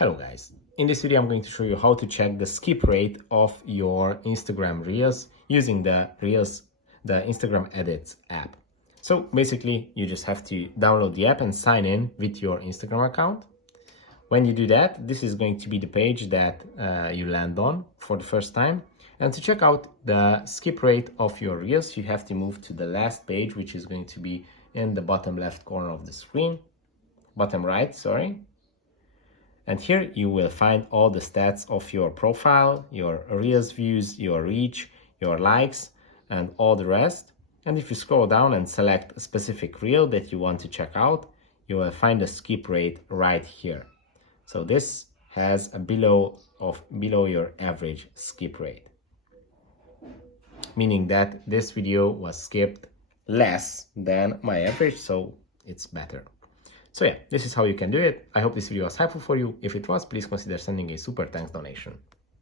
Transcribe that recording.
Hello guys, in this video I'm going to show you how to check the skip rate of your Instagram Reels using the Instagram Edits app. So basically you just have to download the app and sign in with your Instagram account. When you do that, this is going to be the page that you land on for the first time. And to check out the skip rate of your Reels, you have to move to the last page, which is going to be in the bottom left corner of the screen, bottom right, sorry. And here you will find all the stats of your profile, your Reels views, your reach, your likes, and all the rest. And if you scroll down and select a specific reel that you want to check out, you will find the skip rate right here. So this has a below your average skip rate, meaning that this video was skipped less than my average, so it's better. So yeah, this is how you can do it. I hope this video was helpful for you. If it was, please consider sending a super thanks donation.